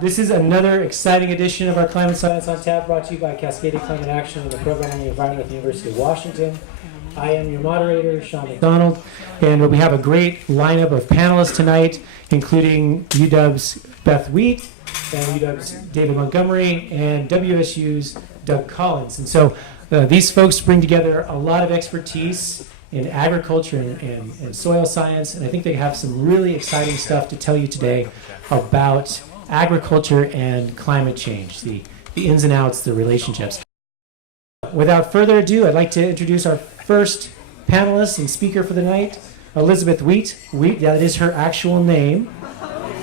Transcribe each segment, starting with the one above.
This is another exciting edition of our Climate Science on Tap, brought to you by Cascadia Climate Action and the Program on the Environment at the University of Washington. I am your moderator, Sean McDonald, and we have a great lineup of panelists tonight, including UW's Beth Wheat, and UW's David Montgomery, and WSU's Doug Collins. And so these folks bring together a lot of expertise in agriculture and soil science, and I think they have some really exciting stuff to tell you today about agriculture and climate change, the ins and outs, the relationships. Without further ado, I'd like to introduce our first panelist and speaker for the night, Elizabeth Wheat. Wheat, yeah, that is her actual name.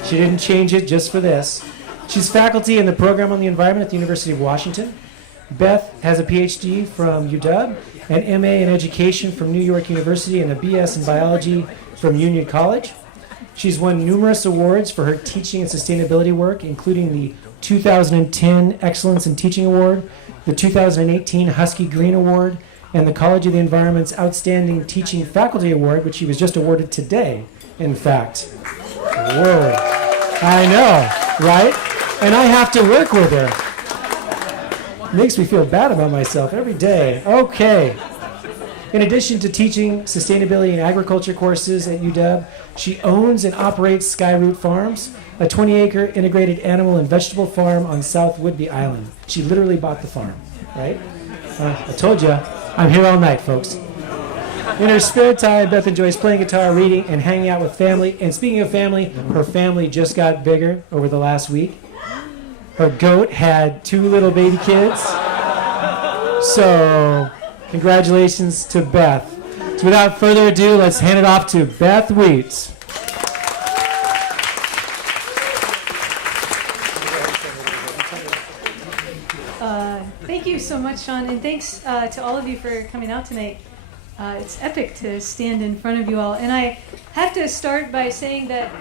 She didn't change it just for this. She's faculty in the Program on the Environment at the University of Washington. Beth has a PhD from UW, an MA in Education from New York University, and a BS in Biology from Union College. She's won numerous awards for her teaching and sustainability work, including the 2010 Excellence in Teaching Award, the 2018 Husky Green Award, and the College of the Environment's Outstanding Teaching Faculty Award, which she was just awarded today, in fact. Whoa. I know, right? And I have to work with her. Makes me feel bad about myself every day. Okay. In addition to teaching sustainability and agriculture courses at UW, she owns and operates Skyroot Farms, a 20-acre integrated animal and vegetable farm on South Whidbey Island. She literally bought the farm, right? I told you, I'm here all night, folks. In her spare time, Beth enjoys playing guitar, reading, and hanging out with family. And speaking of family, her family just got bigger over the last week. Her goat had 2 little baby kids. So, congratulations to Beth. So without further ado, let's hand it off to Beth Wheats. Thank you so much, Sean, and thanks to all of you for coming out tonight. It's epic to stand in front of you all, and I have to start by saying that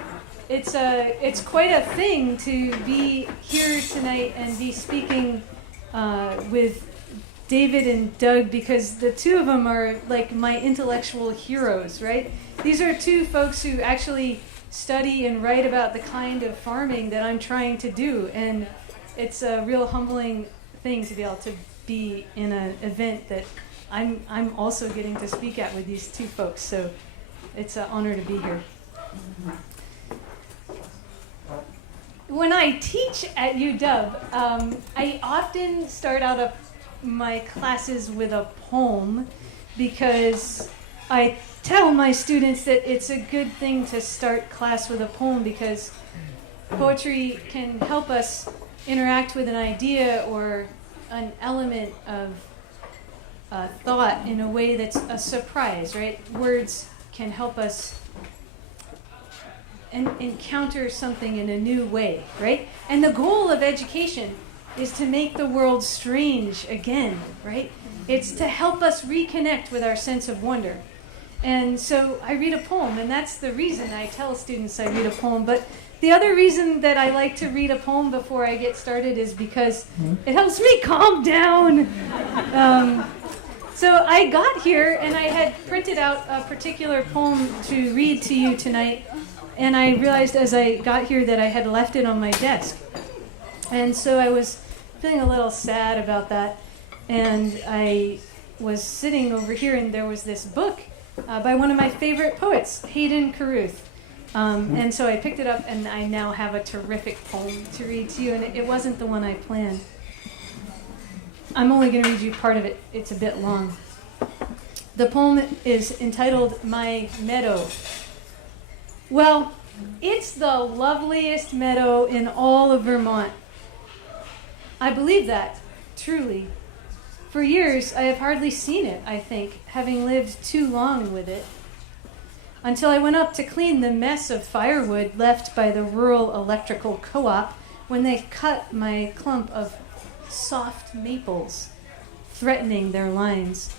it's quite a thing to be here tonight and be speaking with David and Doug, because the two of them are like my intellectual heroes, right? These are 2 folks who actually study and write about the kind of farming that I'm trying to do, and it's a real humbling thing to be able to be in an event that I'm also getting to speak at with these 2 folks, so it's an honor to be here. When I teach at UW, I often start out my classes with a poem, because I tell my students that it's a good thing to start class with a poem, because poetry can help us interact with an idea or an element of thought in a way that's a surprise, right? Words can help us encounter something in a new way, right? And the goal of education is to make the world strange again, right? It's to help us reconnect with our sense of wonder. And so I read a poem, and that's the reason I tell students I read a poem. But the other reason that I like to read a poem before I get started is because it helps me calm down. So I got here, and I had printed out a particular poem to read to you tonight, and I realized as I got here that I had left it on my desk. And so I was feeling a little sad about that, and I was sitting over here, and there was this book by one of my favorite poets, Hayden Carruth. And so I picked it up, and I now have a terrific poem to read to you, and it wasn't the one I planned. I'm only going to read you part of it. It's a bit long. The poem is entitled My Meadow. Well, it's the loveliest meadow in all of Vermont. I believe that, truly. For years, I have hardly seen it, I think, having lived too long with it, until I went up to clean the mess of firewood left by the rural electrical co-op when they cut my clump of soft maples, threatening their lines.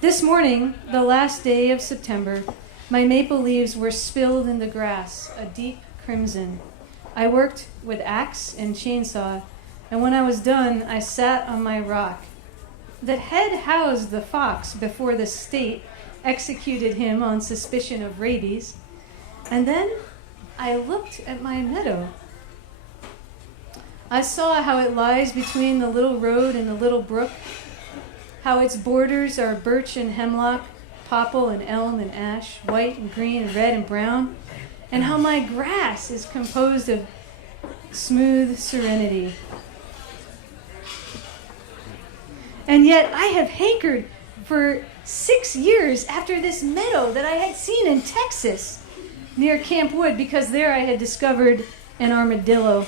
This morning, the last day of September, my maple leaves were spilled in the grass, a deep crimson. I worked with axe and chainsaw, and when I was done, I sat on my rock that had housed the fox before the state executed him on suspicion of rabies. And then I looked at my meadow. I saw how it lies between the little road and the little brook, how its borders are birch and hemlock, popple and elm and ash, white and green and red and brown, and how my grass is composed of smooth serenity. And yet I have hankered for 6 years after this meadow that I had seen in Texas near Camp Wood, because there I had discovered an armadillo.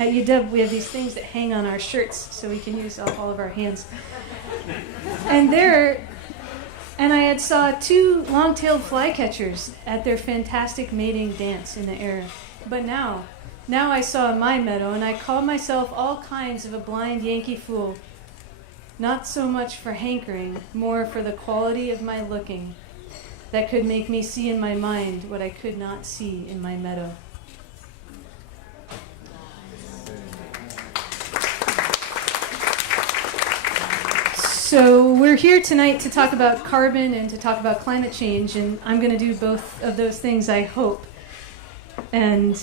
At UW, we have these things that hang on our shirts so we can use all of our hands. And I had saw 2 long-tailed flycatchers at their fantastic mating dance in the air. But now I saw my meadow, and I called myself all kinds of a blind Yankee fool. Not so much for hankering, more for the quality of my looking that could make me see in my mind what I could not see in my meadow. So we're here tonight to talk about carbon and to talk about climate change, and I'm going to do both of those things, I hope. And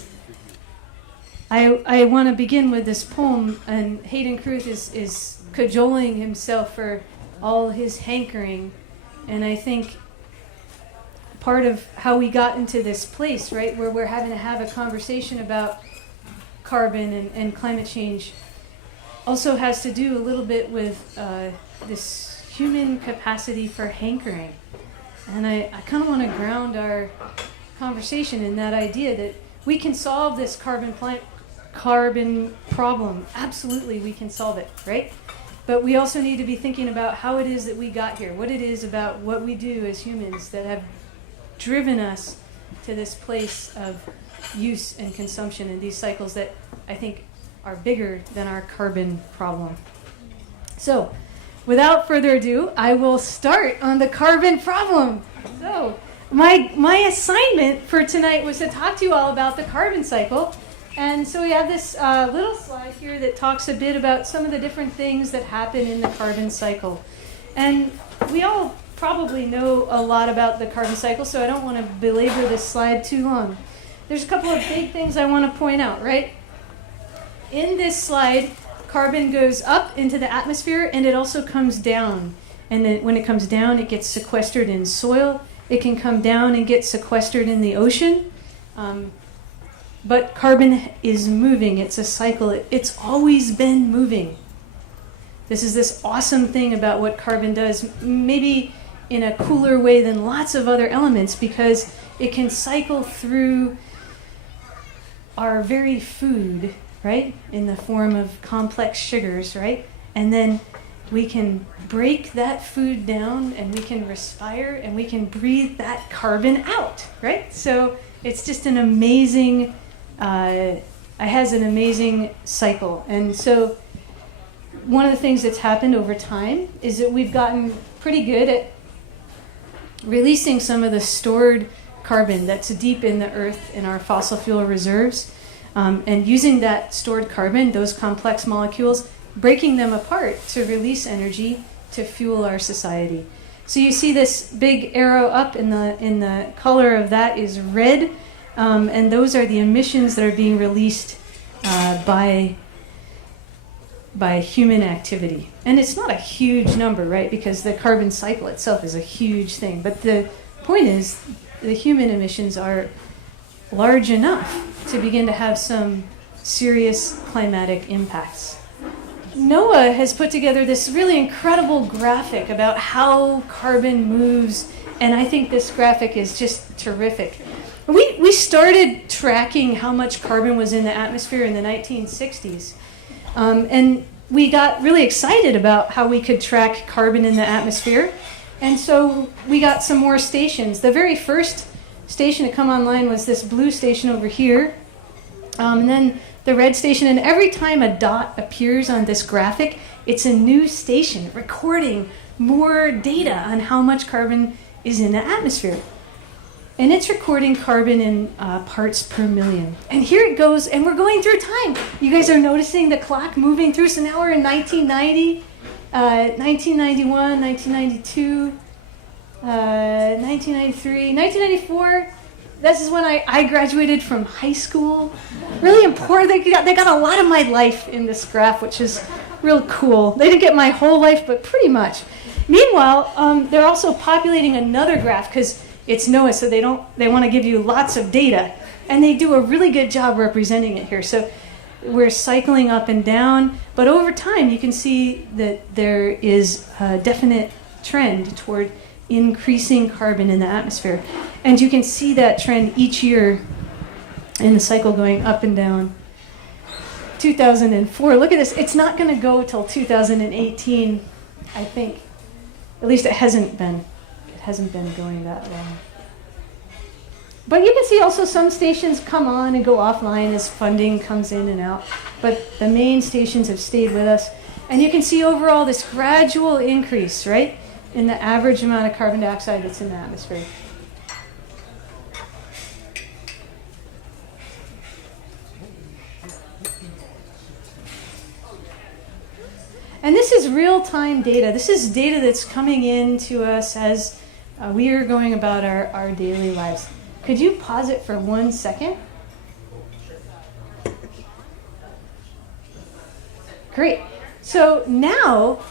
I want to begin with this poem, and Hayden Kruth is cajoling himself for all his hankering, and I think part of how we got into this place, right, where we're having to have a conversation about carbon and climate change also has to do a little bit with this human capacity for hankering. And I kind of want to ground our conversation in that idea that we can solve this carbon problem. Absolutely, we can solve it, right? But we also need to be thinking about how it is that we got here, what it is about what we do as humans that have driven us to this place of use and consumption and these cycles that I think are bigger than our carbon problem. So, without further ado, I will start on the carbon problem. So, my assignment for tonight was to talk to you all about the carbon cycle. And so we have this little slide here that talks a bit about some of the different things that happen in the carbon cycle. And we all probably know a lot about the carbon cycle, so I don't want to belabor this slide too long. There's a couple of big things I want to point out, right? In this slide, carbon goes up into the atmosphere and it also comes down. And then when it comes down, it gets sequestered in soil. It can come down and get sequestered in the ocean. But carbon is moving. It's a cycle. It's always been moving. This is this awesome thing about what carbon does, maybe in a cooler way than lots of other elements, because it can cycle through our very food, right, in the form of complex sugars, right? And then we can break that food down and we can respire and we can breathe that carbon out, right? So it's just an amazing, it has an amazing cycle. And so one of the things that's happened over time is that we've gotten pretty good at releasing some of the stored carbon that's deep in the earth in our fossil fuel reserves, and using that stored carbon, those complex molecules, breaking them apart to release energy to fuel our society. So you see this big arrow up in the color of that is red, and those are the emissions that are being released by human activity. And it's not a huge number, right? Because the carbon cycle itself is a huge thing. But the point is, the human emissions are large enough to begin to have some serious climatic impacts. NOAA has put together this really incredible graphic about how carbon moves, and I think this graphic is just terrific. We started tracking how much carbon was in the atmosphere in the 1960s. And we got really excited about how we could track carbon in the atmosphere. And so we got some more stations. The very first station to come online was this blue station over here. And then the red station. And every time a dot appears on this graphic, it's a new station recording more data on how much carbon is in the atmosphere. And it's recording carbon in parts per million. And here it goes, and we're going through time. You guys are noticing the clock moving through. So now we're in 1990, 1991, 1992, 1993, 1994. this is when I graduated from high school. Really important. They got a lot of my life in this graph, which is real cool. They didn't get my whole life, but pretty much. Meanwhile, they're also populating another graph because it's NOAA, so they want to give you lots of data, and they do a really good job representing it here. So we're cycling up and down, but over time you can see that there is a definite trend toward increasing carbon in the atmosphere, and you can see that trend each year in the cycle going up and down. 2004, look at this. It's not going to go till 2018, I think. At least it hasn't been. It hasn't been going that long. But you can see also some stations come on and go offline as funding comes in and out. But the main stations have stayed with us. And you can see overall this gradual increase, right, in the average amount of carbon dioxide that's in the atmosphere. And this is real-time data. This is data that's coming in to us as we are going about our daily lives. Could you pause it for 1 second? Great. So now,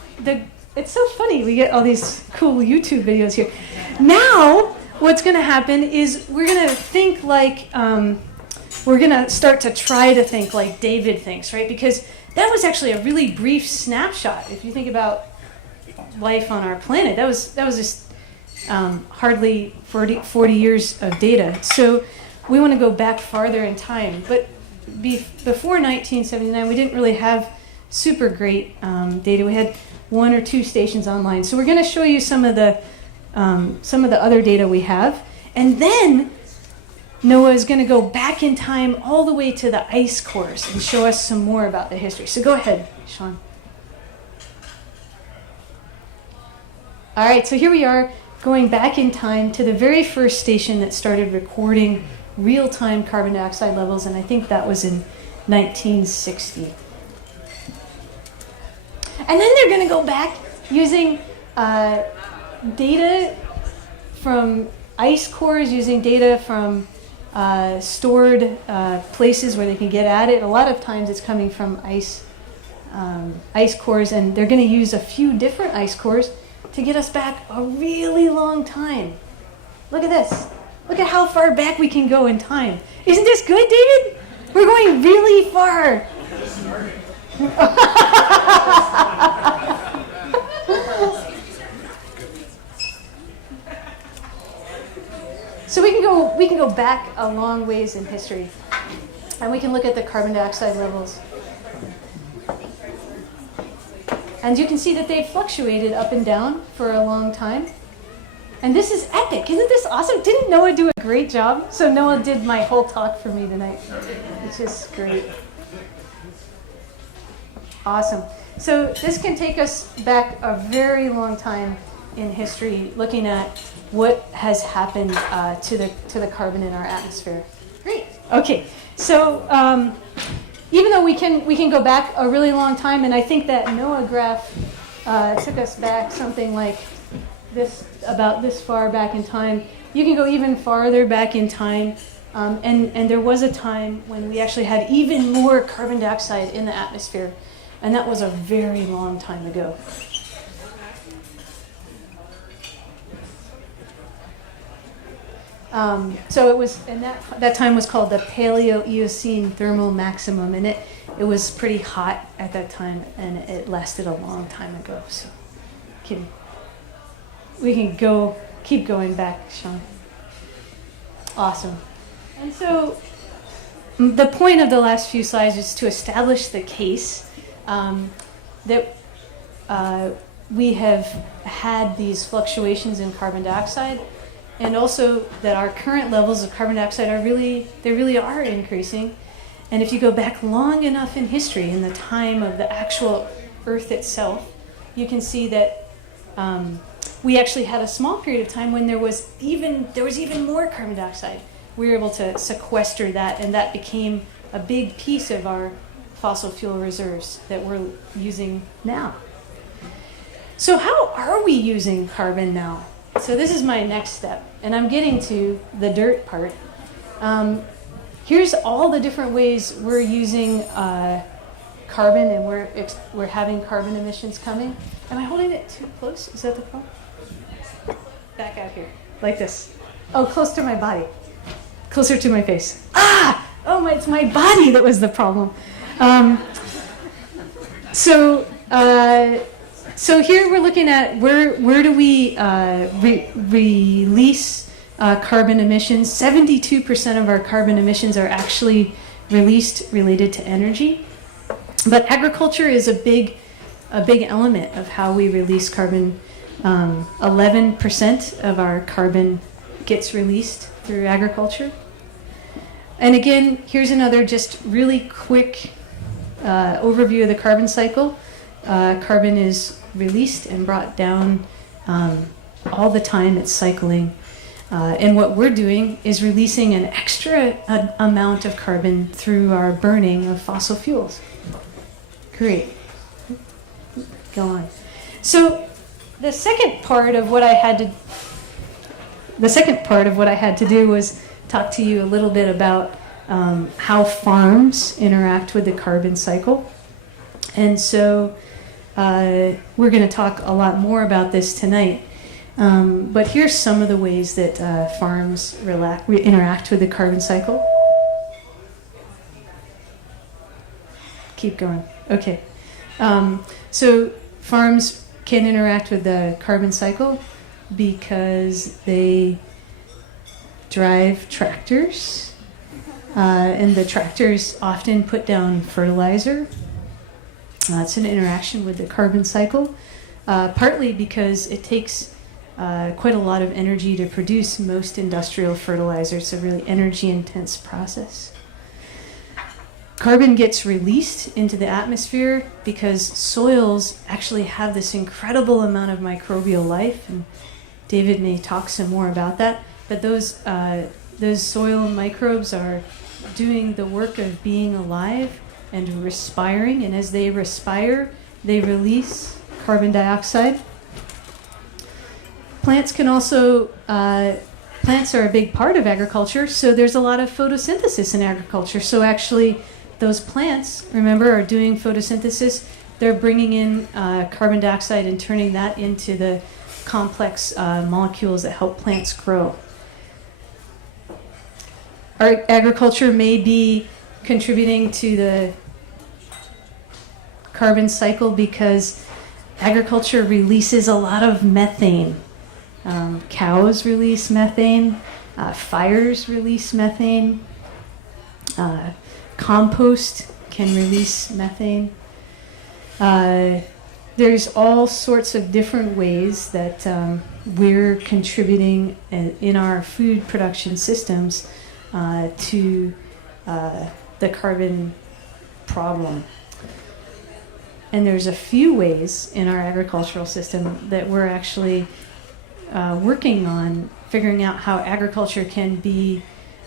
it's so funny, we get all these cool YouTube videos here. Now, what's going to happen is we're going to think like, we're going to start to try to think like David thinks, right? Because that was actually a really brief snapshot. If you think about life on our planet, that was just hardly 40 years of data. So we want to go back farther in time. But before 1979, we didn't really have super great data. We had 1 or 2 stations online. So we're going to show you some of the other data we have, and then NOAA is going to go back in time all the way to the ice cores and show us some more about the history. So go ahead, Sean. All right, so here we are going back in time to the very first station that started recording real-time carbon dioxide levels, and I think that was in 1960. And then they're going to go back using data from ice cores, using data from stored places where they can get at it. A lot of times it's coming from ice cores, and they're going to use a few different ice cores to get us back a really long time. Look at this. Look at how far back we can go in time. Isn't this good, David? We're going really far. So we can go back a long ways in history, and we can look at the carbon dioxide levels. And you can see that they've fluctuated up and down for a long time. And this is epic. Isn't this awesome? Didn't Noah do a great job? So Noah did my whole talk for me tonight, which is great. Awesome. So this can take us back a very long time in history, looking at what has happened to the carbon in our atmosphere. Great. Okay. So even though we can go back a really long time, and I think that NOAA graph took us back something like this, about this far back in time. You can go even farther back in time, and there was a time when we actually had even more carbon dioxide in the atmosphere, and that was a very long time ago. So it was, and that time was called the Paleo-Eocene thermal maximum, and it was pretty hot at that time, and it lasted a long time ago. So we can keep going back, Sean. Awesome. And so the point of the last few slides is to establish the case that we have had these fluctuations in carbon dioxide, and also that our current levels of carbon dioxide really are increasing. And if you go back long enough in history, in the time of the actual Earth itself, you can see that we actually had a small period of time when there was even more carbon dioxide. We were able to sequester that, and that became a big piece of our fossil fuel reserves that we're using now. So how are we using carbon now? So this is my next step, and I'm getting to the dirt part. Here's all the different ways we're using carbon, and we're having carbon emissions coming. Am I holding it too close? Is that the problem? Back out here, like this. Oh, close to my body. Closer to my face. Ah! Oh, it's my body that was the problem. So here we're looking at where do we release carbon emissions. 72% of our carbon emissions are actually released related to energy. But agriculture is a big element of how we release carbon. 11% of our carbon gets released through agriculture. And again, here's another just really quick overview of the carbon cycle. Carbon is released and brought down all the time. It's cycling. And what we're doing is releasing an extra amount of carbon through our burning of fossil fuels. Great. Go on. So the second part of what I had to do was talk to you a little bit about how farms interact with the carbon cycle. And so we're going to talk a lot more about this tonight. But here's some of the ways that farms interact with the carbon cycle. Keep going. Okay. So farms can interact with the carbon cycle because they drive tractors, and the tractors often put down fertilizer. It's an interaction with the carbon cycle, partly because it takes quite a lot of energy to produce most industrial fertilizer. It's a really energy-intense process. Carbon gets released into the atmosphere because soils actually have this incredible amount of microbial life, and David may talk some more about that. But those soil microbes are doing the work of being alive and respiring, and as they respire, they release carbon dioxide. Plants are a big part of agriculture, so there's a lot of photosynthesis in agriculture. So actually, those plants, remember, are doing photosynthesis. They're bringing in carbon dioxide and turning that into the complex molecules that help plants grow. Our agriculture may be contributing to the carbon cycle because agriculture releases a lot of methane. Cows release methane, fires release methane, compost can release methane. There's all sorts of different ways that we're contributing in our food production systems to the carbon problem. And there's a few ways in our agricultural system that we're actually working on figuring out how agriculture can be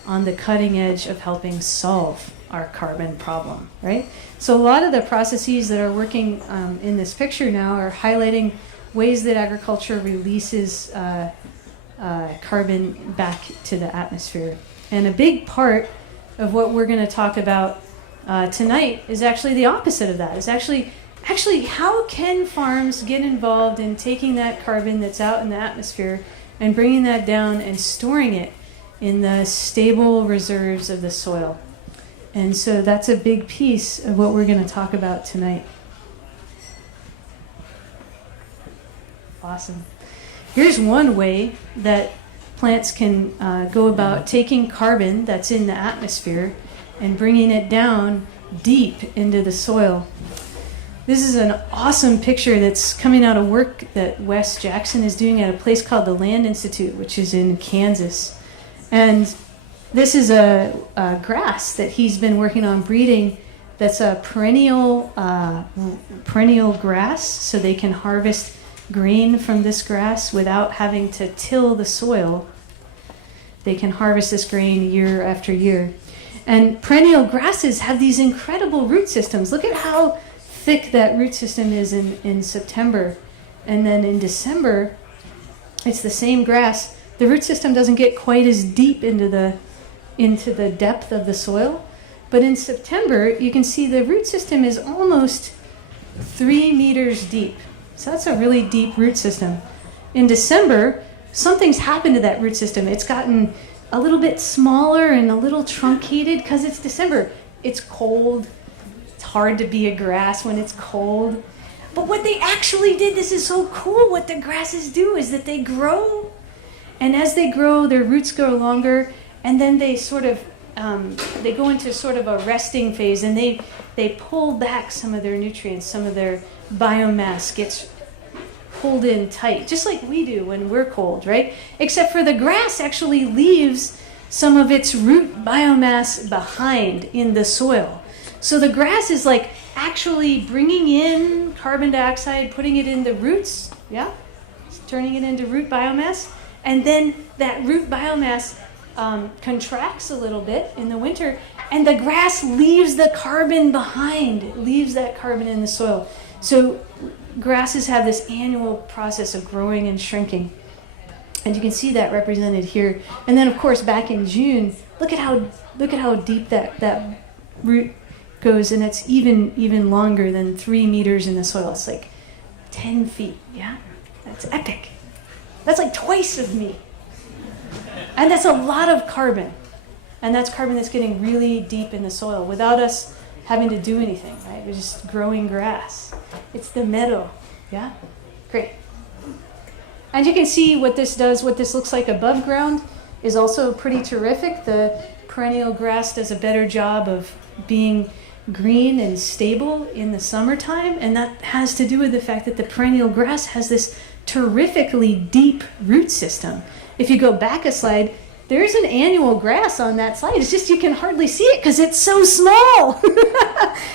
on the cutting edge of helping solve our carbon problem, right? So a lot of the processes that are working in this picture now are highlighting ways that agriculture releases carbon back to the atmosphere. And a big part of what we're going to talk about tonight is actually the opposite of that. It's actually how can farms get involved in taking that carbon that's out in the atmosphere and bringing that down and storing it in the stable reserves of the soil. And so that's a big piece of what we're going to talk about tonight. Awesome. Here's one way that plants can go about taking carbon that's in the atmosphere and bringing it down deep into the soil. This is an awesome picture that's coming out of work that Wes Jackson is doing at a place called the Land Institute, which is in Kansas. And this is a grass that he's been working on breeding that's a perennial grass, so they can harvest grain from this grass without having to till the soil. They can harvest this grain year after year. And perennial grasses have these incredible root systems. Look at how thick that root system is in September. And then in December, it's the same grass. The root system doesn't get quite as deep into the into the depth of the soil. But in September, you can see the root system is almost 3 meters deep. So that's a really deep root system. In December, something's happened to that root system. It's gotten a little bit smaller and a little truncated because it's December. It's cold. It's hard to be a grass when it's cold. But what they actually did, this is so cool, what the grasses do is that they grow. And as they grow, their roots grow longer, and then they sort of, they go into sort of a resting phase, and they pull back some of their nutrients, some of their biomass gets pulled in tight, just like we do when we're cold, right? Except for the grass actually leaves some of its root biomass behind in the soil. So the grass is like actually bringing in carbon dioxide, putting it in the roots, yeah? Turning it into root biomass. And then that root biomass contracts a little bit in the winter, and the grass leaves the carbon behind, leaves that carbon in the soil. So grasses have this annual process of growing and shrinking. And you can see that represented here. And then, of course, back in June, look at how deep that root goes, and it's even longer than 3 meters in the soil. It's like 10 feet, yeah? That's epic. That's like twice of me. And that's a lot of carbon. And that's carbon that's getting really deep in the soil without us having to do anything, right? We're just growing grass. It's the meadow, yeah? Great. And you can see what this does, what this looks like above ground is also pretty terrific. The perennial grass does a better job of being green and stable in the summertime, and that has to do with the fact that the perennial grass has this terrifically deep root system. If you go back a slide, there's an annual grass on that slide. It's just you can hardly see it because it's so small.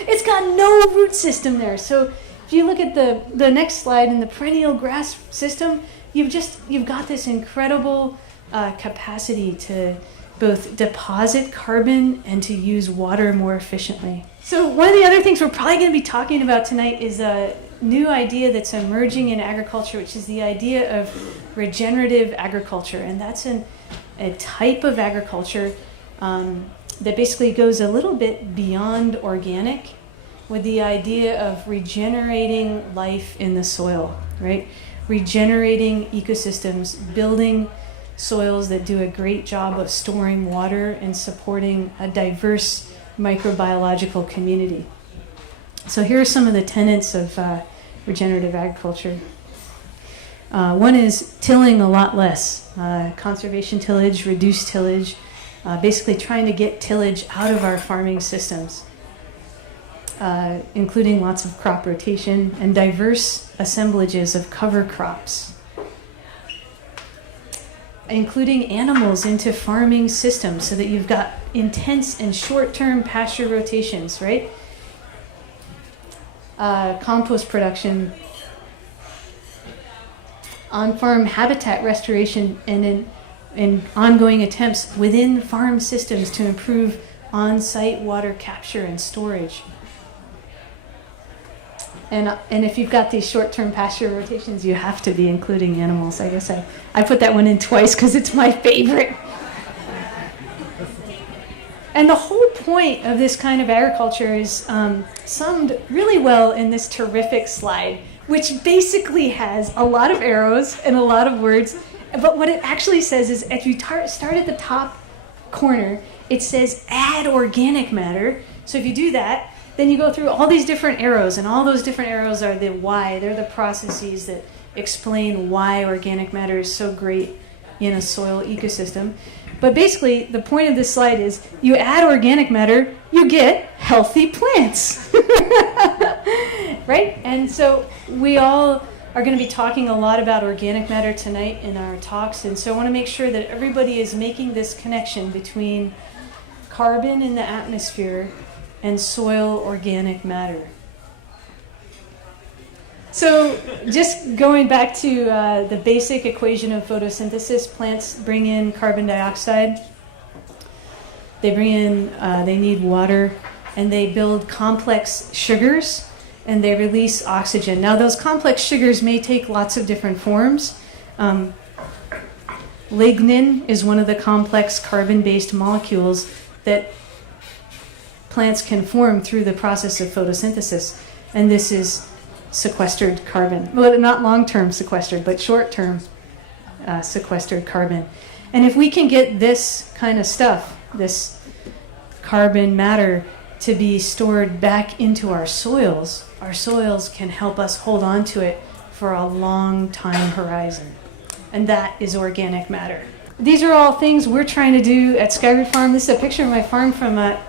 It's got no root system there. So if you look at the next slide in the perennial grass system, you've got this incredible capacity to both deposit carbon and to use water more efficiently. So one of the other things we're probably going to be talking about tonight is a new idea that's emerging in agriculture, which is the idea of regenerative agriculture. And that's a type of agriculture that basically goes a little bit beyond organic with the idea of regenerating life in the soil, right? Regenerating ecosystems, building soils that do a great job of storing water and supporting a diverse microbiological community. So here are some of the tenets of regenerative agriculture. One is tilling a lot less, conservation tillage, reduced tillage, basically trying to get tillage out of our farming systems, including lots of crop rotation and diverse assemblages of cover crops, including animals into farming systems so that you've got intense and short-term pasture rotations, right? Compost production, on-farm habitat restoration, and in ongoing attempts within farm systems to improve on-site water capture and storage. And if you've got these short-term pasture rotations, you have to be including animals. I guess I put that one in twice because it's my favorite. And the whole point of this kind of agriculture is summed really well in this terrific slide, which basically has a lot of arrows and a lot of words. But what it actually says is, if you start at the top corner, it says add organic matter. So if you do that, then you go through all these different arrows, and all those different arrows are the why. They're the processes that explain why organic matter is so great in a soil ecosystem. But basically, the point of this slide is you add organic matter, you get healthy plants. Right? And so we all are going to be talking a lot about organic matter tonight in our talks. And so I want to make sure that everybody is making this connection between carbon in the atmosphere and soil organic matter. So just going back to the basic equation of photosynthesis, plants bring in carbon dioxide, they need water, and they build complex sugars, and they release oxygen. Now those complex sugars may take lots of different forms. Lignin is one of the complex carbon-based molecules that plants can form through the process of photosynthesis. And this is sequestered carbon. Well, not long-term sequestered, but short-term sequestered carbon. And if we can get this kind of stuff, this carbon matter, to be stored back into our soils can help us hold on to it for a long time horizon. And that is organic matter. These are all things we're trying to do at Skyward Farm. This is a picture of my farm from a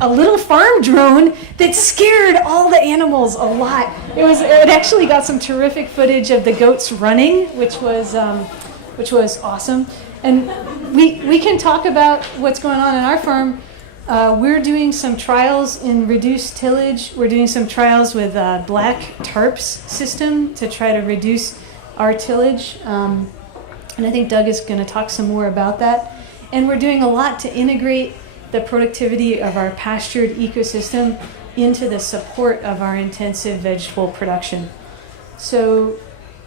little farm drone that scared all the animals a lot. It actually got some terrific footage of the goats running, which was awesome. And we can talk about what's going on in our farm. We're doing some trials in reduced tillage. We're doing some trials with black tarps system to try to reduce our tillage. And I think Doug is going to talk some more about that. And we're doing a lot to integrate the productivity of our pastured ecosystem into the support of our intensive vegetable production. So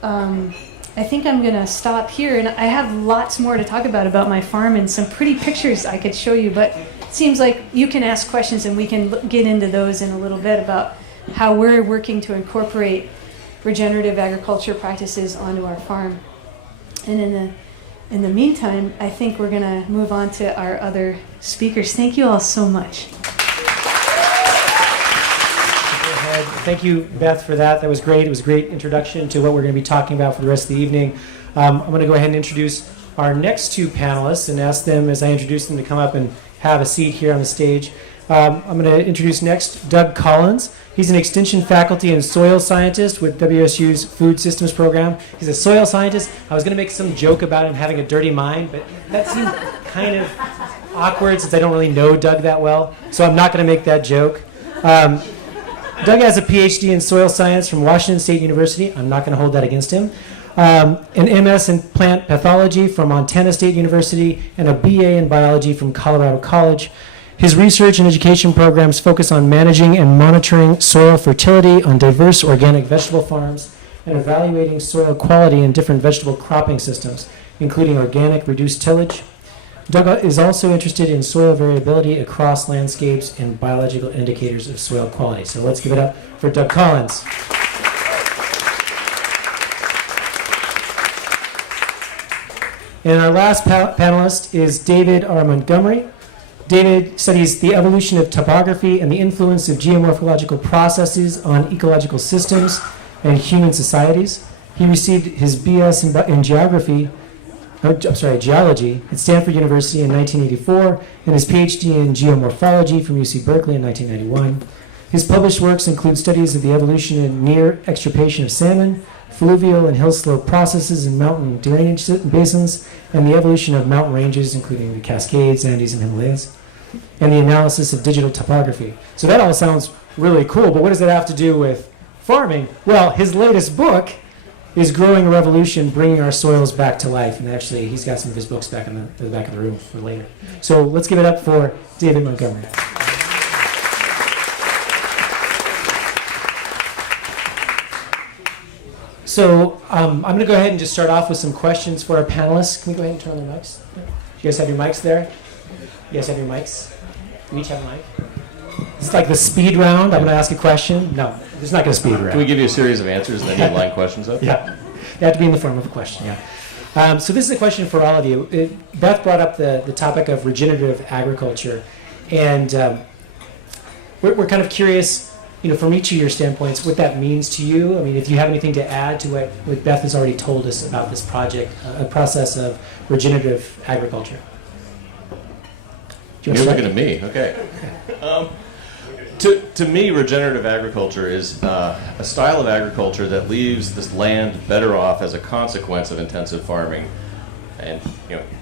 I think I'm going to stop here. And I have lots more to talk about my farm and some pretty pictures I could show you. But it seems like you can ask questions and we can get into those in a little bit about how we're working to incorporate regenerative agriculture practices onto our farm. And in the meantime, I think we're going to move on to our other speakers. Thank you all so much. Thank you, Beth, for that. That was great. It was a great introduction to what we're going to be talking about for the rest of the evening. I'm going to go ahead and introduce our next two panelists and ask them, as I introduce them, to come up and have a seat here on the stage. I'm going to introduce next Doug Collins. He's an extension faculty and soil scientist with WSU's Food Systems program. He's a soil scientist. I was going to make some joke about him having a dirty mind, but that seemed kind of awkward since I don't really know Doug that well, so I'm not going to make that joke. Doug has a PhD in soil science from Washington State University. I'm not going to hold that against him. An MS in plant pathology from Montana State University, and a BA in biology from Colorado College. His research and education programs focus on managing and monitoring soil fertility on diverse organic vegetable farms and evaluating soil quality in different vegetable cropping systems, including organic reduced tillage. Doug is also interested in soil variability across landscapes and biological indicators of soil quality. So let's give it up for Doug Collins. And our last panelist is David R. Montgomery. David studies the evolution of topography and the influence of geomorphological processes on ecological systems and human societies. He received his BS in geology at Stanford University in 1984 and his PhD in geomorphology from UC Berkeley in 1991. His published works include studies of the evolution and near extirpation of salmon, fluvial and hill slope processes in mountain drainage basins, and the evolution of mountain ranges, including the Cascades, Andes, and Himalayas, and the analysis of digital topography. So that all sounds really cool, but what does that have to do with farming? Well, his latest book is Growing a Revolution, Bringing Our Soils Back to Life, and actually he's got some of his books back in the back of the room for later. So let's give it up for David Montgomery. So I'm going to go ahead and just start off with some questions for our panelists. Can we go ahead and turn on their mics? You guys have your mics there? You guys have your mics? You each have a mic? It's like the speed round. I'm going to ask a question. No, it's not going to speed round. Can we give you a series of answers and then you line questions up? Yeah. They have to be in the form of a question, yeah. So this is a question for all of you. Beth brought up the topic of regenerative agriculture. And we're kind of curious, from each of your standpoints, what that means to you. I mean, if you have anything to add to what Beth has already told us about this project, a process of regenerative agriculture. You're looking at me, okay. To me, regenerative agriculture is a style of agriculture that leaves this land better off as a consequence of intensive farming. And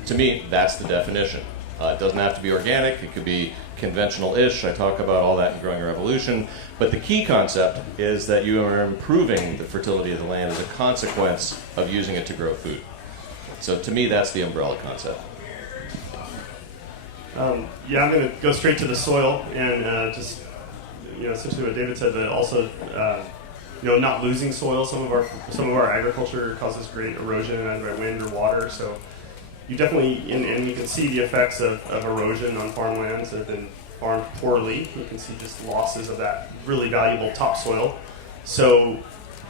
to me, that's the definition. It doesn't have to be organic. It could be conventional-ish. I talk about all that in Growing a Revolution. But the key concept is that you are improving the fertility of the land as a consequence of using it to grow food. So to me, that's the umbrella concept. I'm going to go straight to the soil and just, essentially what David said, but also not losing soil. Some of our agriculture causes great erosion either by wind or water. So you definitely, and you can see the effects of erosion on farmlands that have been farmed poorly. You can see just losses of that really valuable topsoil. So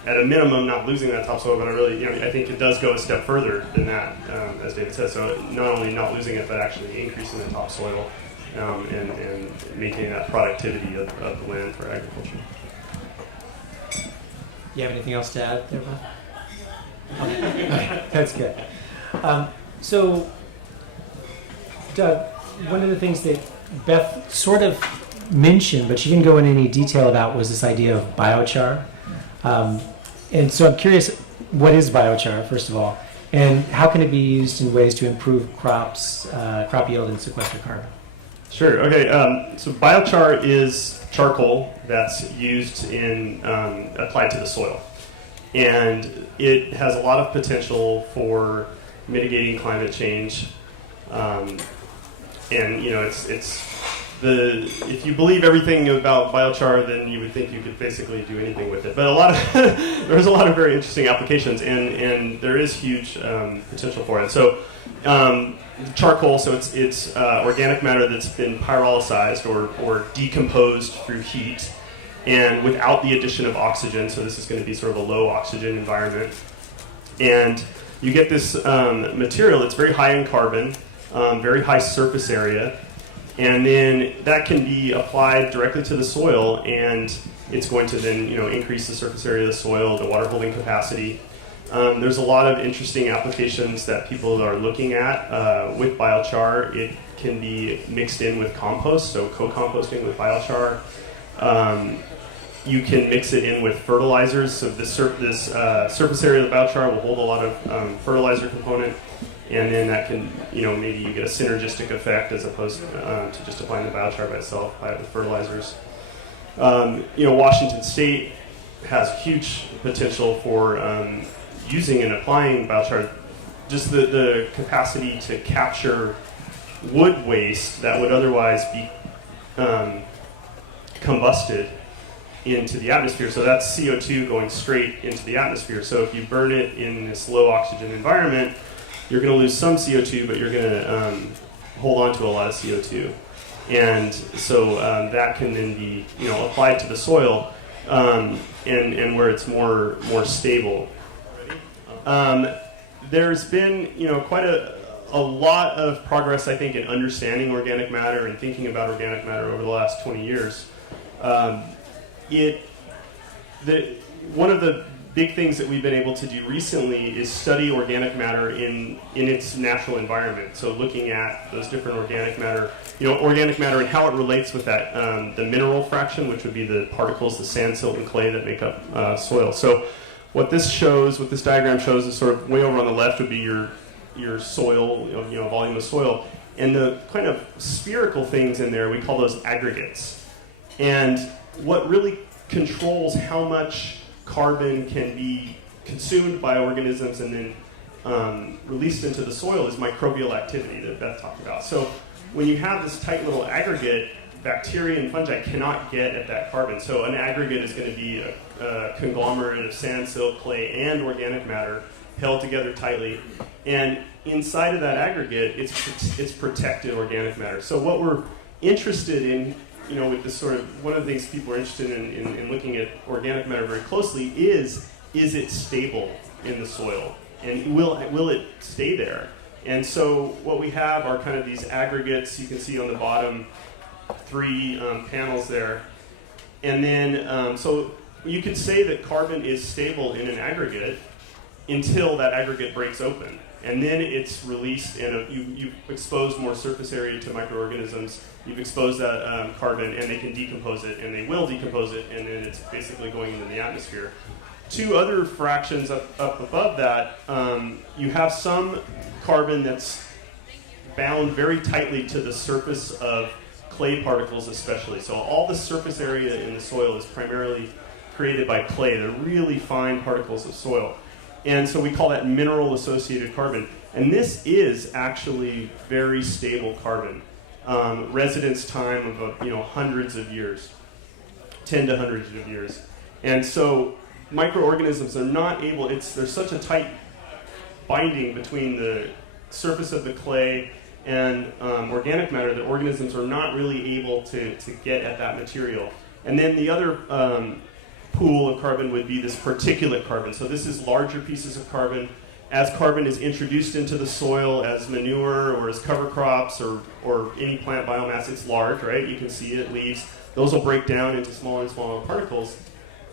at a minimum, not losing that topsoil, but I think it does go a step further than that, as David said. So not only not losing it, but actually increasing the topsoil and maintaining that productivity of the land for agriculture. You have anything else to add there, Bob? Okay. That's good. So, Doug, one of the things that Beth sort of mentioned, but she didn't go into any detail about, was this idea of biochar. And so I'm curious, what is biochar, first of all, and how can it be used in ways to improve crop yield and sequester carbon? Sure. Okay. So biochar is charcoal that's used in applied to the soil, and it has a lot of potential for mitigating climate change. And if you believe everything about biochar, then you would think you could basically do anything with it. But there's a lot of very interesting applications, and there is huge potential for it. So charcoal, so it's organic matter that's been pyrolyzed or decomposed through heat, and without the addition of oxygen. So this is going to be sort of a low oxygen environment, and you get this material that's very high in carbon, very high surface area. And then that can be applied directly to the soil, and it's going to then increase the surface area of the soil, the water holding capacity. There's a lot of interesting applications that people are looking at with biochar. It can be mixed in with compost, so co-composting with biochar. You can mix it in with fertilizers, so this surface area of the biochar will hold a lot of fertilizer component. And then that can, maybe you get a synergistic effect as opposed to just applying the biochar by itself, apply it with fertilizers. Washington State has huge potential for using and applying biochar. Just the capacity to capture wood waste that would otherwise be combusted into the atmosphere. So that's CO2 going straight into the atmosphere. So if you burn it in this low oxygen environment, you're going to lose some CO2, but you're going to hold on to a lot of CO2. And so that can then be applied to the soil and where it's more stable. There's been quite a lot of progress, I think, in understanding organic matter and thinking about organic matter over the last 20 years. One of the big things that we've been able to do recently is study organic matter in its natural environment. So looking at those different organic matter and how it relates with that, the mineral fraction, which would be the particles, the sand, silt, and clay that make up soil. So what this diagram shows is sort of way over on the left would be your soil, volume of soil. And the kind of spherical things in there, we call those aggregates. And what really controls how much carbon can be consumed by organisms and then released into the soil is microbial activity that Beth talked about. So when you have this tight little aggregate, bacteria and fungi cannot get at that carbon. So an aggregate is going to be a conglomerate of sand, silt, clay, and organic matter held together tightly. And inside of that aggregate, it's protected organic matter. So what we're interested in, with this sort of, one of the things people are interested in looking at organic matter very closely is it stable in the soil? And will it stay there? And so what we have are kind of these aggregates. You can see on the bottom 3 panels there. And then, so you could say that carbon is stable in an aggregate until that aggregate breaks open. And then it's released, and you've exposed more surface area to microorganisms. You've exposed that carbon, and they can decompose it, and they will decompose it, and then it's basically going into the atmosphere. 2 other fractions up above that, you have some carbon that's bound very tightly to the surface of clay particles especially. So all the surface area in the soil is primarily created by clay. They're really fine particles of soil. And so we call that mineral-associated carbon. And this is actually very stable carbon. Residence time of hundreds of years, 10 to hundreds of years. And so microorganisms are not able, there's such a tight binding between the surface of the clay and organic matter that organisms are not really able to get at that material. And then the other pool of carbon would be this particulate carbon. So this is larger pieces of carbon. As carbon is introduced into the soil as manure or as cover crops or any plant biomass, it's large, right? You can see it, leaves. Those will break down into smaller and smaller particles.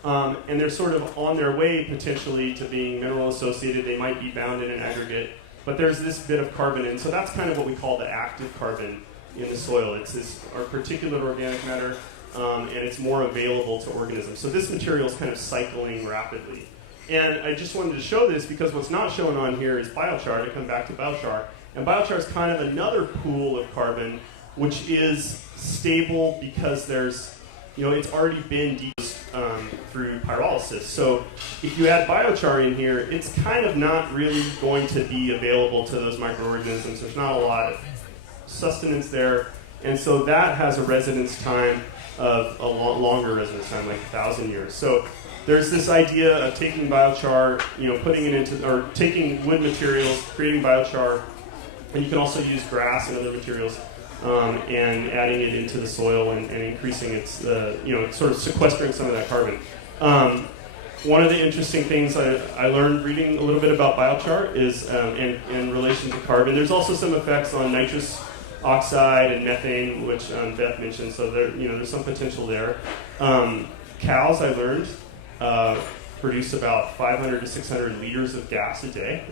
And they're sort of on their way potentially to being mineral associated. They might be bound in an aggregate. But there's this bit of carbon, and so that's kind of what we call the active carbon in the soil. It's this our particulate organic matter, and it's more available to organisms. So this material is kind of cycling rapidly. And I just wanted to show this because what's not shown on here is biochar, to come back to biochar. And biochar is kind of another pool of carbon, which is stable because there's, it's already been decomposed through pyrolysis. So if you add biochar in here, it's kind of not really going to be available to those microorganisms. There's not a lot of sustenance there. And so that has a residence time of a longer residence time, like 1,000 years. So there's this idea of taking biochar, putting it into, or taking wood materials, creating biochar, and you can also use grass and other materials, and adding it into the soil and increasing its, sort of sequestering some of that carbon. One of the interesting things I learned reading a little bit about biochar is, in relation to carbon, there's also some effects on nitrous oxide and methane, which Beth mentioned, so there's some potential there. Cows, I learned, produce about 500 to 600 liters of gas a day,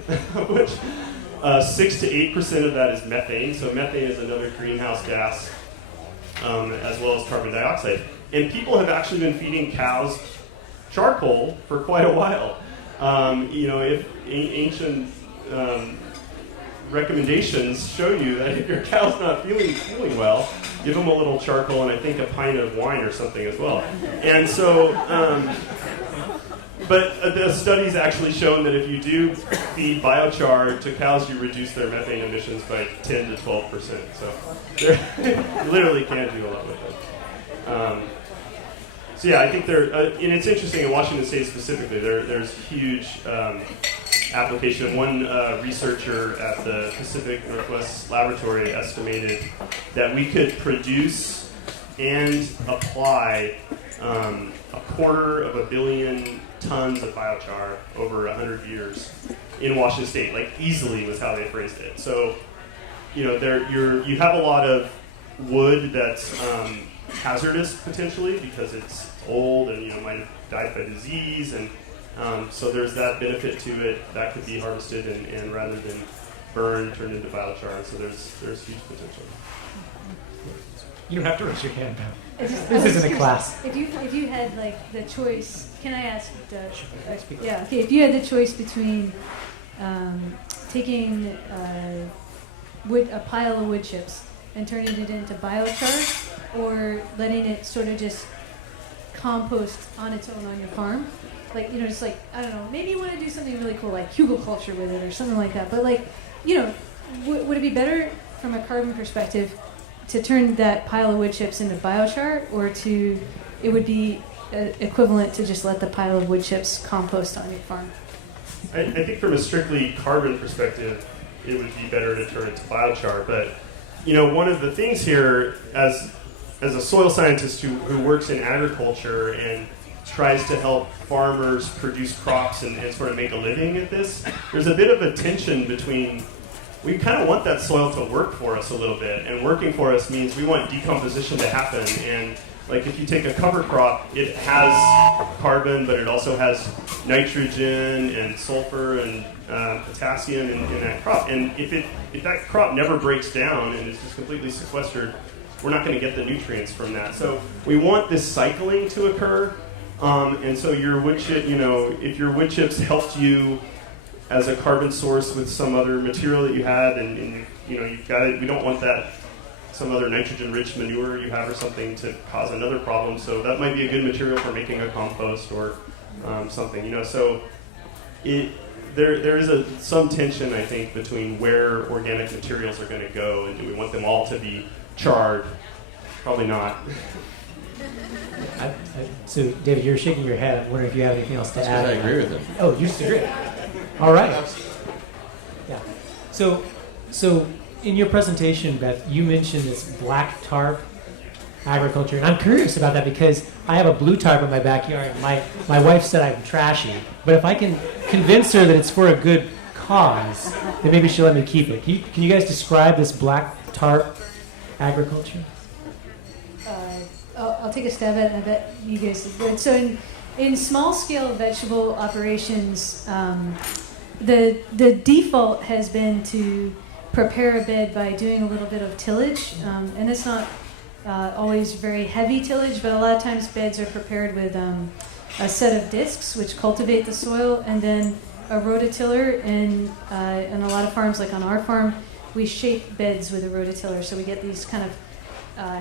which 6 to 8% of that is methane. So methane is another greenhouse gas, as well as carbon dioxide. And people have actually been feeding cows charcoal for quite a while. If ancient recommendations show you that if your cow's not feeling well, give them a little charcoal and I think a pint of wine or something as well. And so, but the study's actually shown that if you do feed biochar to cows, you reduce their methane emissions by 10 to 12%. So you literally can't do a lot with it. So yeah, I think and it's interesting in Washington State specifically, there's huge application. One researcher at the Pacific Northwest Laboratory estimated that we could produce and apply 250 million tons of biochar over 100 years in Washington State, like easily was how they phrased it. So, you have a lot of wood that's hazardous potentially because it's old and might have died by disease, and so there's that benefit to it that could be harvested and rather than burned, turned into biochar. So there's huge potential. You don't have to raise your hand now. This isn't a class. If you had like the choice, can I ask? Yeah. Okay. If you had the choice between taking a pile of wood chips and turning it into biochar, or letting it sort of just compost on its own on your farm, just like, I don't know, maybe you want to do something really cool like hugelkultur with it or something like that. But would it be better from a carbon perspective to turn that pile of wood chips into biochar, or it would be equivalent to just let the pile of wood chips compost on your farm? I think from a strictly carbon perspective, it would be better to turn it to biochar. But one of the things here, as a soil scientist who works in agriculture and tries to help farmers produce crops and sort of make a living at this, there's a bit of a tension between, we kind of want that soil to work for us a little bit, and working for us means we want decomposition to happen. And like if you take a cover crop, it has carbon, but it also has nitrogen and sulfur and potassium in that crop. And if that crop never breaks down and is just completely sequestered, we're not going to get the nutrients from that. So we want this cycling to occur. And so your wood chip, if your wood chips helped you as a carbon source with some other material that you had, and you've got it, we don't want that some other nitrogen-rich manure you have or something to cause another problem. So that might be a good material for making a compost or something. So there is some tension, I think, between where organic materials are going to go, and do we want them all to be charred? Probably not. So, David, you're shaking your head. I'm wondering if you have anything else to That's add. because I agree with him. Oh, you just agree. All right. Yeah. So in your presentation, Beth, you mentioned this black tarp agriculture, and I'm curious about that because I have a blue tarp in my backyard. My wife said I'm trashy, but if I can convince her that it's for a good cause, then maybe she'll let me keep it. Can you guys describe this black tarp agriculture? I'll take a stab at it, and I bet you guys did good. So in small-scale vegetable operations, the default has been to prepare a bed by doing a little bit of tillage, and it's not always very heavy tillage, but a lot of times beds are prepared with a set of discs which cultivate the soil, and then a rototiller. And a lot of farms, like on our farm, we shape beds with a rototiller, so we get these kind of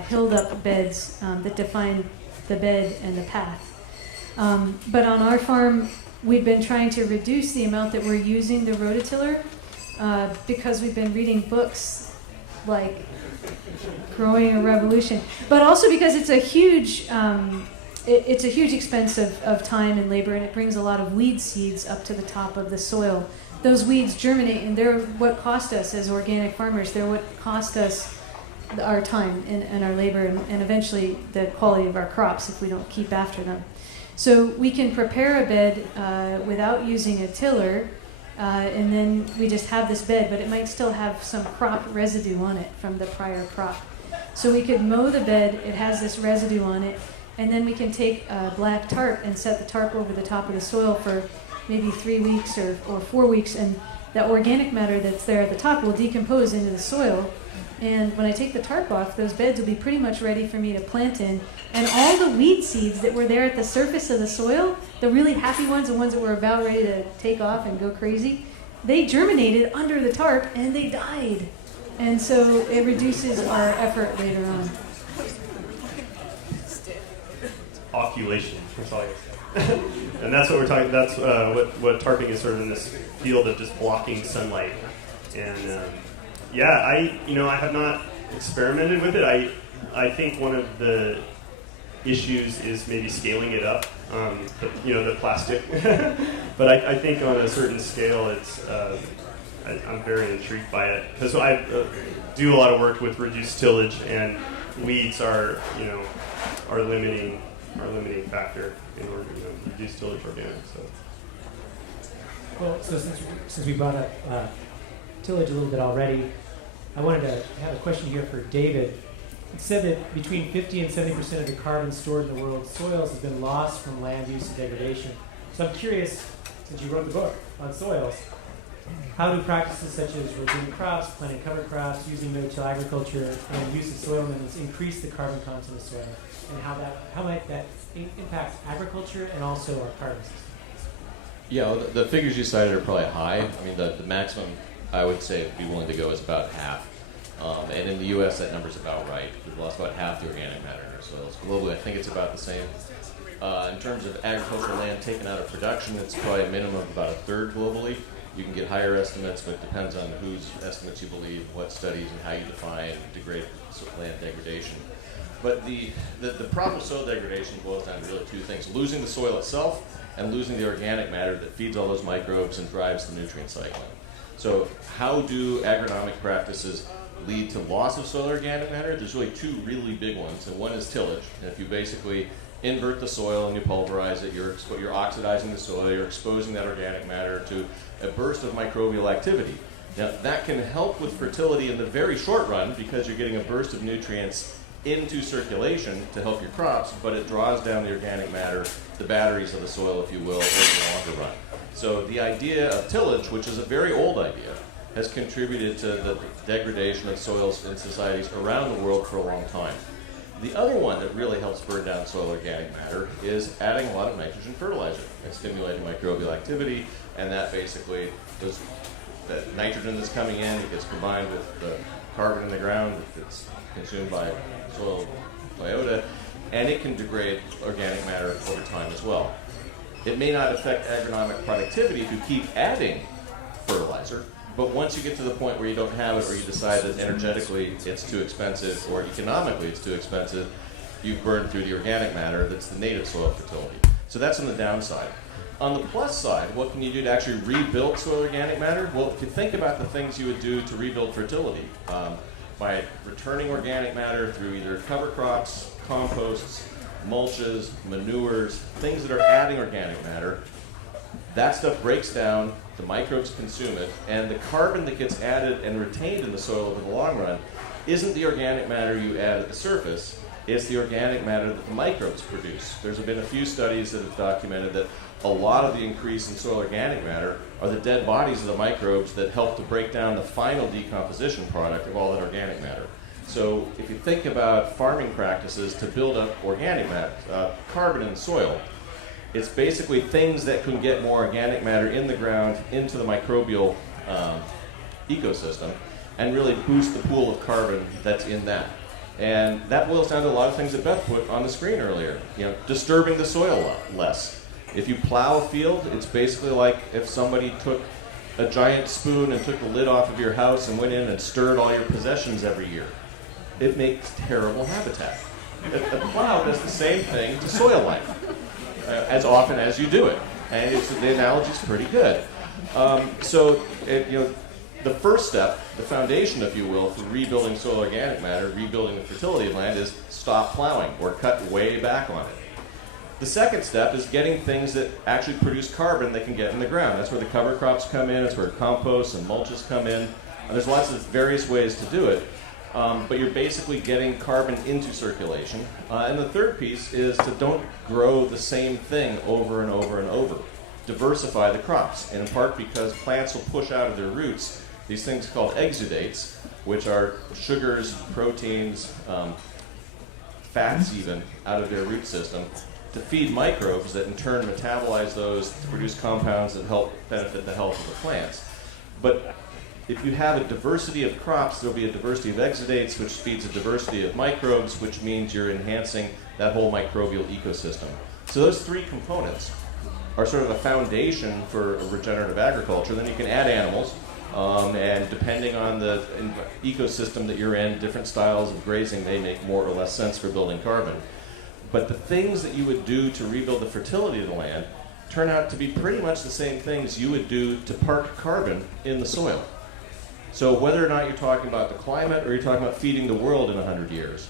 hilled up beds that define the bed and the path. But on our farm, we've been trying to reduce the amount that we're using the rototiller because we've been reading books like Growing a Revolution, but also because it's a huge expense of time and labor, and it brings a lot of weed seeds up to the top of the soil. Those weeds germinate, and they're what cost us as organic farmers. They're what cost us our time and our labor, and eventually the quality of our crops if we don't keep after them. So we can prepare a bed without using a tiller, and then we just have this bed, but it might still have some crop residue on it from the prior crop. So we could mow the bed, it has this residue on it, and then we can take a black tarp and set the tarp over the top of the soil for maybe 3 weeks or 4 weeks, and that organic matter that's there at the top will decompose into the soil. And when I take the tarp off, those beds will be pretty much ready for me to plant in. And all the weed seeds that were there at the surface of the soil, the really happy ones, the ones that were about ready to take off and go crazy, they germinated under the tarp and they died. And so it reduces our effort later on. Oculation, that's all I can say. And that's what we're talking. That's what tarping is, sort of in this field of just blocking sunlight. And I have not experimented with it. I think one of the issues is maybe scaling it up, the plastic. But I think on a certain scale, I'm very intrigued by it because I do a lot of work with reduced tillage, and weeds are limiting factor in order to reduce tillage organic. So. Well, so since we brought up tillage a little bit already, I wanted to have a question here for David. It said that between 50 and 70% of the carbon stored in the world's soils has been lost from land use and degradation. So I'm curious, since you wrote the book on soils, how do practices such as rotating crops, planting cover crops, using no-till agriculture, and use of soil amendments increase the carbon content of soil? And how might that impact agriculture and also our carbon system? Yeah, well, the figures you cited are probably high. I mean, the maximum I would say be willing to go is about half. And in the U.S., that number's about right. We've lost about half the organic matter in our soils. Globally, I think it's about the same. In terms of agricultural land taken out of production, it's probably a minimum of about a third globally. You can get higher estimates, but it depends on whose estimates you believe, what studies, and how you define degraded land degradation. But the problem with soil degradation boils down to really two things: losing the soil itself and losing the organic matter that feeds all those microbes and drives the nutrient cycling. So how do agronomic practices lead to loss of soil organic matter? There's really two really big ones, and one is tillage. And if you basically invert the soil and you pulverize it, you're oxidizing the soil, you're exposing that organic matter to a burst of microbial activity. Now, that can help with fertility in the very short run because you're getting a burst of nutrients into circulation to help your crops, but it draws down the organic matter, the batteries of the soil, if you will, over the longer run. So the idea of tillage, which is a very old idea, has contributed to the degradation of soils in societies around the world for a long time. The other one that really helps burn down soil organic matter is adding a lot of nitrogen fertilizer and stimulating microbial activity, and that basically, the nitrogen that's coming in, it gets combined with the carbon in the ground that's consumed by soil biota, and it can degrade organic matter over time as well. It may not affect agronomic productivity if you keep adding fertilizer, but once you get to the point where you don't have it, or you decide that energetically it's too expensive or economically it's too expensive, you've burned through the organic matter that's the native soil fertility. So that's on the downside. On the plus side, what can you do to actually rebuild soil organic matter? Well, if you think about the things you would do to rebuild fertility, by returning organic matter through either cover crops, composts, mulches, manures, things that are adding organic matter, that stuff breaks down, the microbes consume it, and the carbon that gets added and retained in the soil over the long run isn't the organic matter you add at the surface, it's the organic matter that the microbes produce. There's been a few studies that have documented that a lot of the increase in soil organic matter are the dead bodies of the microbes that help to break down the final decomposition product of all that organic matter. So if you think about farming practices to build up organic matter, carbon in the soil, it's basically things that can get more organic matter in the ground into the microbial ecosystem and really boost the pool of carbon that's in that. And that boils down to a lot of things that Beth put on the screen earlier. Disturbing the soil less. If you plow a field, it's basically like if somebody took a giant spoon and took the lid off of your house and went in and stirred all your possessions every year. It makes terrible habitat. A plow does the same thing to soil life, as often as you do it. And the analogy's pretty good. The first step, the foundation, if you will, for rebuilding soil organic matter, rebuilding the fertility of land, is stop plowing or cut way back on it. The second step is getting things that actually produce carbon that can get in the ground. That's where the cover crops come in, that's where composts and mulches come in. And there's lots of various ways to do it, but you're basically getting carbon into circulation. And the third piece is to don't grow the same thing over and over and over. Diversify the crops, and in part because plants will push out of their roots these things called exudates, which are sugars, proteins, fats even, out of their root system, to feed microbes that in turn metabolize those to produce compounds that help benefit the health of the plants. But if you have a diversity of crops, there'll be a diversity of exudates, which feeds a diversity of microbes, which means you're enhancing that whole microbial ecosystem. So those three components are sort of a foundation for a regenerative agriculture. Then you can add animals, and depending on the ecosystem that you're in, different styles of grazing may make more or less sense for building carbon. But the things that you would do to rebuild the fertility of the land turn out to be pretty much the same things you would do to park carbon in the soil. So whether or not you're talking about the climate or you're talking about feeding the world in 100 years,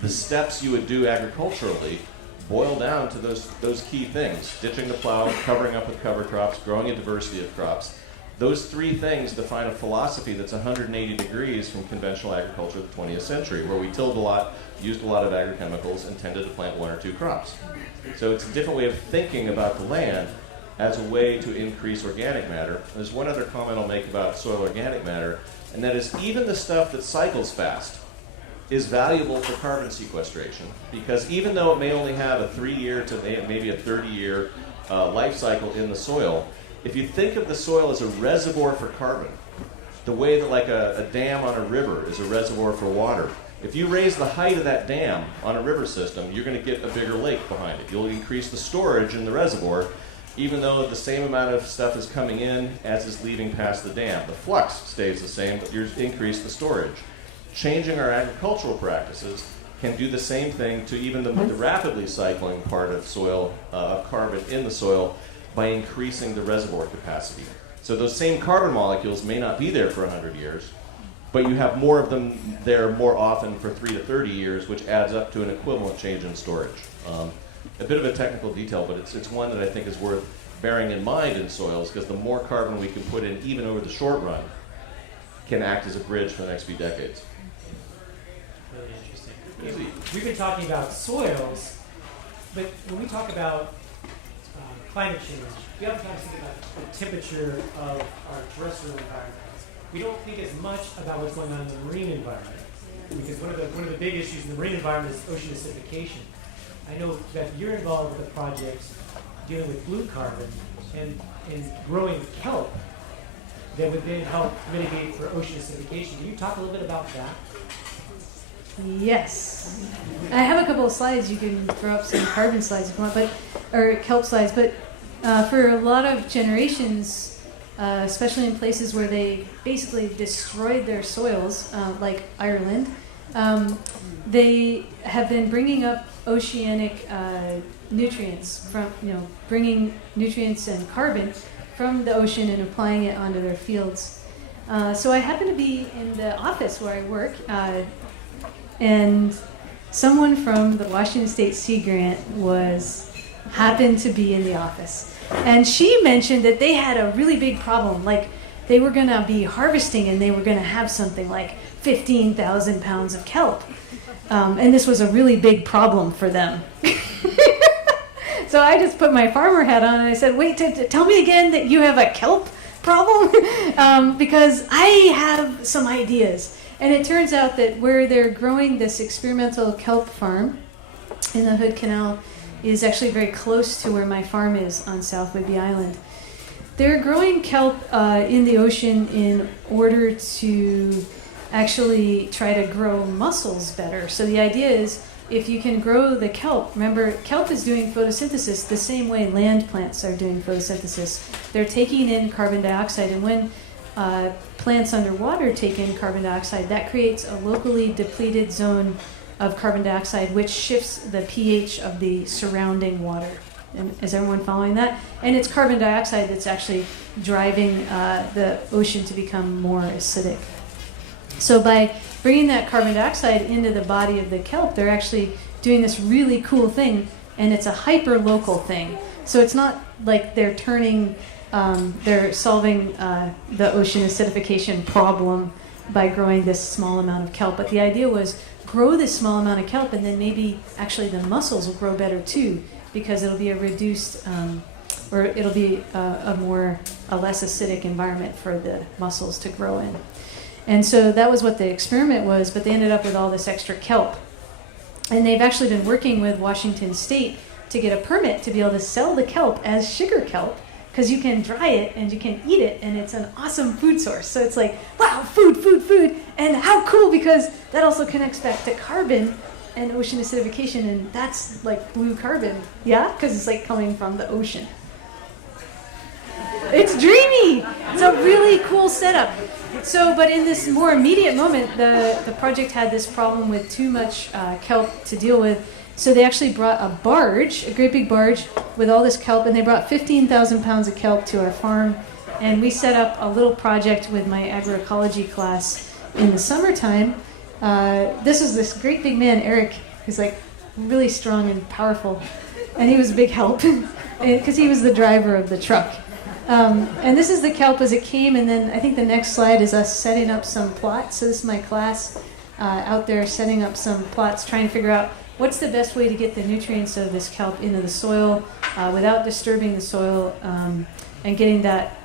the steps you would do agriculturally boil down to those key things: ditching the plow, covering up with cover crops, growing a diversity of crops. Those three things define a philosophy that's 180 degrees from conventional agriculture of the 20th century, where we tilled a lot, used a lot of agrochemicals, and tended to plant one or two crops. So it's a different way of thinking about the land as a way to increase organic matter. There's one other comment I'll make about soil organic matter, and that is even the stuff that cycles fast is valuable for carbon sequestration, because even though it may only have a 3-year to maybe a 30-year life cycle in the soil, if you think of the soil as a reservoir for carbon, the way that like a dam on a river is a reservoir for water, if you raise the height of that dam on a river system, you're going to get a bigger lake behind it. You'll increase the storage in the reservoir, even though the same amount of stuff is coming in as is leaving past the dam. The flux stays the same, but you increase the storage. Changing our agricultural practices can do the same thing to even the rapidly cycling part of soil, of carbon in the soil, by increasing the reservoir capacity. So those same carbon molecules may not be there for 100 years, but you have more of them there more often for 3 to 30 years, which adds up to an equivalent change in storage. A bit of a technical detail, but it's one that I think is worth bearing in mind in soils, because the more carbon we can put in, even over the short run, can act as a bridge for the next few decades. Really interesting. We've been talking about soils, but when we talk about climate change, we oftentimes think about the temperature of our terrestrial environment. We don't think as much about what's going on in the marine environment, because one of the big issues in the marine environment is ocean acidification. I know that you're involved with a project dealing with blue carbon and growing kelp that would then help mitigate for ocean acidification. Can you talk a little bit about that? Yes. I have a couple of slides. You can throw up some carbon slides if you want, or kelp slides. But for a lot of generations, especially in places where they basically destroyed their soils, like Ireland, They have been bringing up oceanic nutrients from, bringing nutrients and carbon from the ocean and applying it onto their fields. So I happen to be in the office where I work, and someone from the Washington State Sea Grant happened to be in the office. And she mentioned that they had a really big problem. Like, they were going to be harvesting and they were going to have something like 15,000 pounds of kelp. And this was a really big problem for them. So I just put my farmer hat on and I said, wait, tell me again that you have a kelp problem? Because I have some ideas. And it turns out that where they're growing this experimental kelp farm in the Hood Canal is actually very close to where my farm is on South Whidbey Island. They're growing kelp in the ocean in order to actually try to grow mussels better. So the idea is, if you can grow the kelp, remember, kelp is doing photosynthesis the same way land plants are doing photosynthesis. They're taking in carbon dioxide, and when plants underwater take in carbon dioxide, that creates a locally depleted zone of carbon dioxide, which shifts the pH of the surrounding water. And is everyone following that? And it's carbon dioxide that's actually driving the ocean to become more acidic. So by bringing that carbon dioxide into the body of the kelp, they're actually doing this really cool thing, and it's a hyper-local thing. So it's not like they're solving the ocean acidification problem by growing this small amount of kelp. But the idea was, grow this small amount of kelp, and then maybe actually the mussels will grow better too, because it'll be a reduced, or it'll be a less acidic environment for the mussels to grow in. And so that was what the experiment was, but they ended up with all this extra kelp. And they've actually been working with Washington State to get a permit to be able to sell the kelp as sugar kelp, because you can dry it and you can eat it, and it's an awesome food source. So it's like, wow, food, and how cool, because that also connects back to carbon and ocean acidification, and that's like blue carbon, yeah? Because it's like coming from the ocean. It's dreamy. It's a really cool setup. So, but in this more immediate moment, the project had this problem with too much kelp to deal with. So they actually brought a barge, a great big barge, with all this kelp, and they brought 15,000 pounds of kelp to our farm. And we set up a little project with my agroecology class in the summertime. This is this great big man, Eric, who's like really strong and powerful. And he was a big help, because he was the driver of the truck. And this is the kelp as it came, and then I think the next slide is us setting up some plots. So this is my class out there setting up some plots, trying to figure out what's the best way to get the nutrients of this kelp into the soil without disturbing the soil, and getting that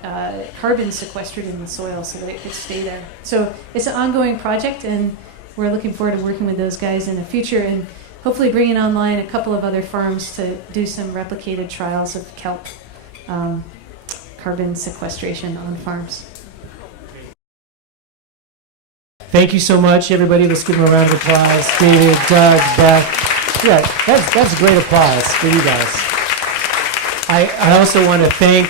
carbon sequestered in the soil so that it could stay there. So it's an ongoing project, and we're looking forward to working with those guys in the future, and hopefully bringing online a couple of other farms to do some replicated trials of kelp carbon sequestration on farms. Thank you so much, everybody. Let's give them a round of applause. David, Doug, Beth. Yeah, that's great applause for you guys. I also want to thank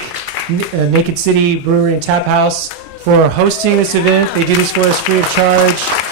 Naked City Brewery and Tap House for hosting this event. They do this for us free of charge.